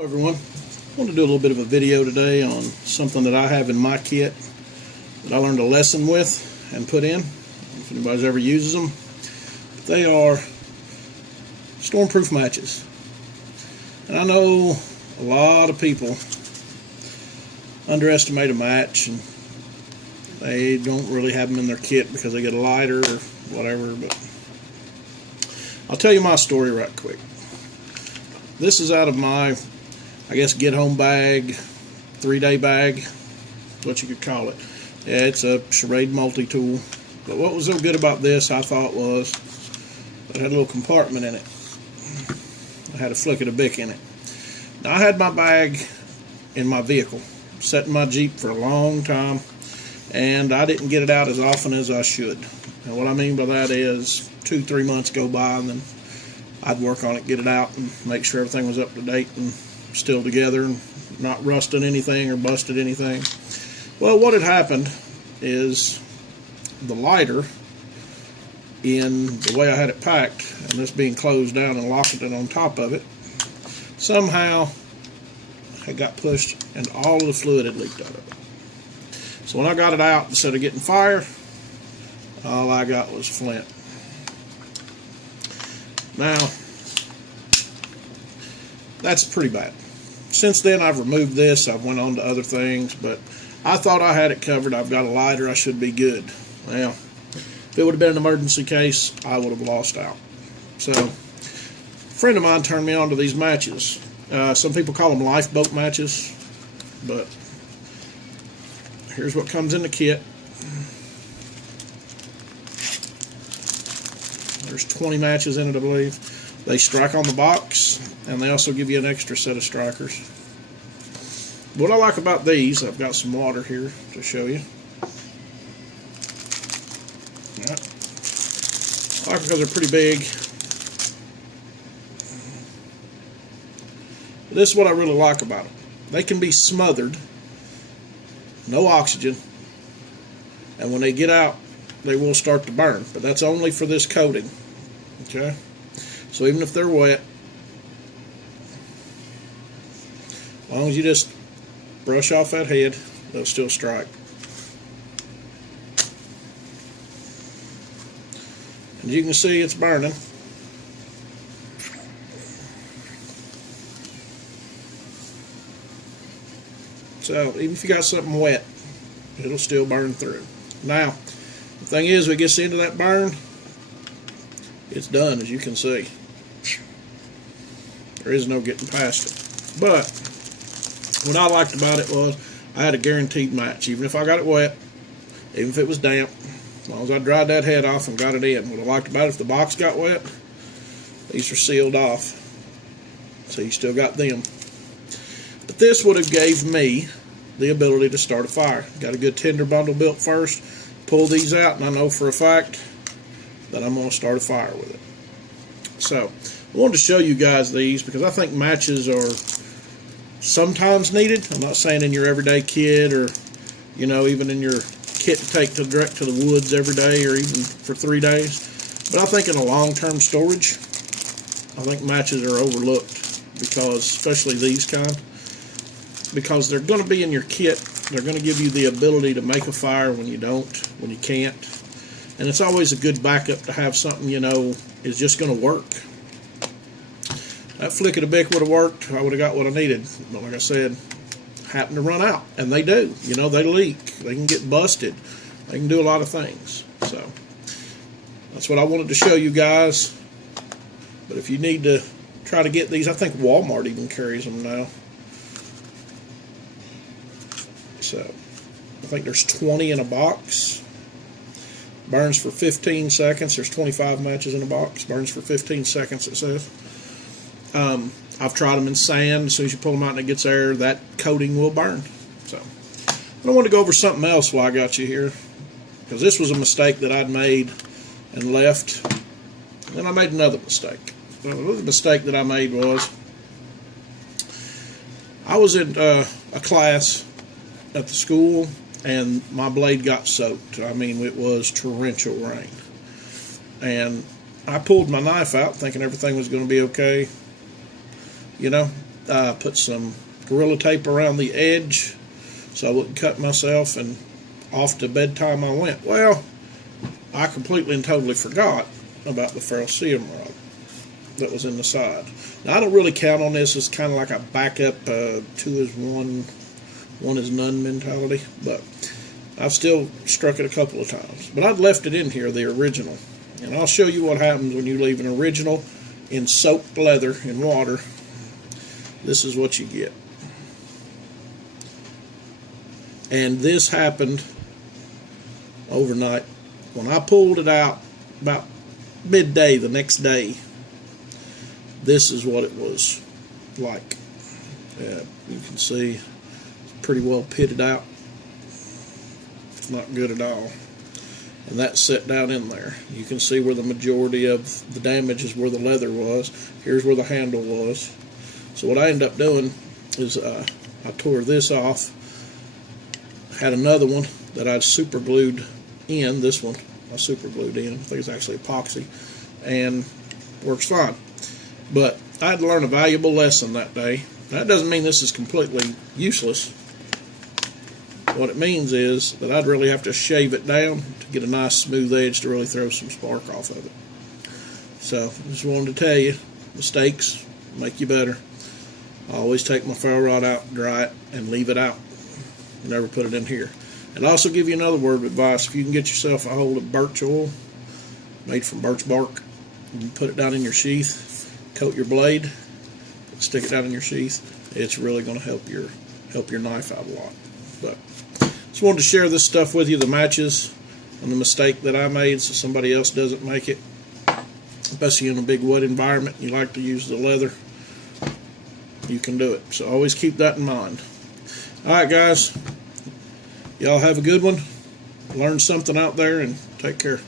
Hello everyone, I want to do a little bit of a video today on something that I have in my kit that I learned a lesson with and put in. If anybody's ever uses them, but they are stormproof matches. And I know a lot of people underestimate a match and they don't really have them in their kit because they get a lighter or whatever, but I'll tell you my story right quick. This is out of my, I guess, get home bag, 3-day bag, what you could call it. Yeah, it's a charade multi-tool. But what was so good about this, I thought, was it had a little compartment in it. I had a flick of the bic in it. Now, I had my bag in my vehicle, sat in my Jeep for a long time, and I didn't get it out as often as I should. And what I mean by that is 2-3 months go by, and then I'd work on it, get it out, and make sure everything was up to date and still together and not rusted anything or busted anything. Well, what had happened is the lighter, in the way I had it packed, and this being closed down and locking it on top of it, somehow it got pushed and all of the fluid had leaked out of it. So when I got it out, instead of getting fire, all I got was flint. Now, that's pretty bad. Since then, I've removed this. I've went on to other things, but I thought I had it covered. I've got a lighter. I should be good. Well, if it would have been an emergency case, I would have lost out. So, a friend of mine turned me on to these matches. Some people call them lifeboat matches, but here's what comes in the kit. There's 20 matches in it, I believe. They strike on the box, and they also give you an extra set of strikers. What I like about these, I've got some water here to show you. Right. I like it because they're pretty big. This is what I really like about them. They can be smothered, no oxygen, and when they get out, they will start to burn, but that's only for this coating. Okay, so even if they're wet, as long as you just brush off that head, they'll still strike. And you can see it's burning. So even if you got something wet, it'll still burn through. Now, the thing is, when it gets into that burn, it's done, as you can see. There is no getting past it. But what I liked about it was I had a guaranteed match. Even if I got it wet, even if it was damp, as long as I dried that head off and got it in. What I liked about it, if the box got wet, these are sealed off. So you still got them. But this would have gave me the ability to start a fire. Got a good tinder bundle built first. Pull these out, and I know for a fact that I'm going to start a fire with it. So, I wanted to show you guys these because I think matches are sometimes needed. I'm not saying in your everyday kit or, you know, even in your kit to take direct to the woods every day or even for 3 days. But I think in a long-term storage, I think matches are overlooked because, especially these kind, because they're going to be in your kit. They're going to give you the ability to make a fire when you don't, when you can't. And it's always a good backup to have something, you know, is just going to work. That flick of the bic would have worked. I would have got what I needed. But like I said, happened to run out. And they do. You know, they leak. They can get busted. They can do a lot of things. So, that's what I wanted to show you guys. But if you need to try to get these, I think Walmart even carries them now. So, I think there's 20 in a box. Burns for 15 seconds. There's 25 matches in a box. Burns for 15 seconds, it says. I've tried them in sand. As soon as you pull them out and it gets air, that coating will burn. So, I want to go over something else while I got you here. Because this was a mistake that I'd made and left. And then I made another mistake. The other mistake that I made was I was in a class at the school, and my blade got soaked. I mean, it was torrential rain. And I pulled my knife out thinking everything was going to be okay, you know, Put some Gorilla Tape around the edge so I wouldn't cut myself, and off to bedtime I went. Well, I completely and totally forgot about the ferroseriom rod that was in the side. Now, I don't really count on this as kind of like a backup, 2 is 1, 1 is none mentality, but I've still struck it a couple of times. But I've left it in here, the original. And I'll show you what happens when you leave an original in soaked leather in water. This is what you get. And this happened overnight. When I pulled it out about midday the next day, this is what it was like. You can see it's pretty well pitted out. It's not good at all. And that's set down in there. You can see where the majority of the damage is, where the leather was. Here's where the handle was. So what I ended up doing is I tore this off. Had another one that I'd super glued in. This one I super glued in. I think it's actually epoxy, and works fine. But I had to learn a valuable lesson that day. That doesn't mean this is completely useless. What it means is that I'd really have to shave it down to get a nice smooth edge to really throw some spark off of it. So just wanted to tell you, mistakes make you better. I always take my ferro rod out, dry it, and leave it out. Never put it in here. And I'll also give you another word of advice. If you can get yourself a hold of birch oil made from birch bark, and you put it down in your sheath, coat your blade, stick it down in your sheath, it's really going to help your knife out a lot. But just wanted to share this stuff with you, the matches and the mistake that I made, so somebody else doesn't make it. Especially in a big wet environment, you like to use the leather, you can do it. So always keep that in mind. Alright guys, y'all have a good one. Learn something out there and take care.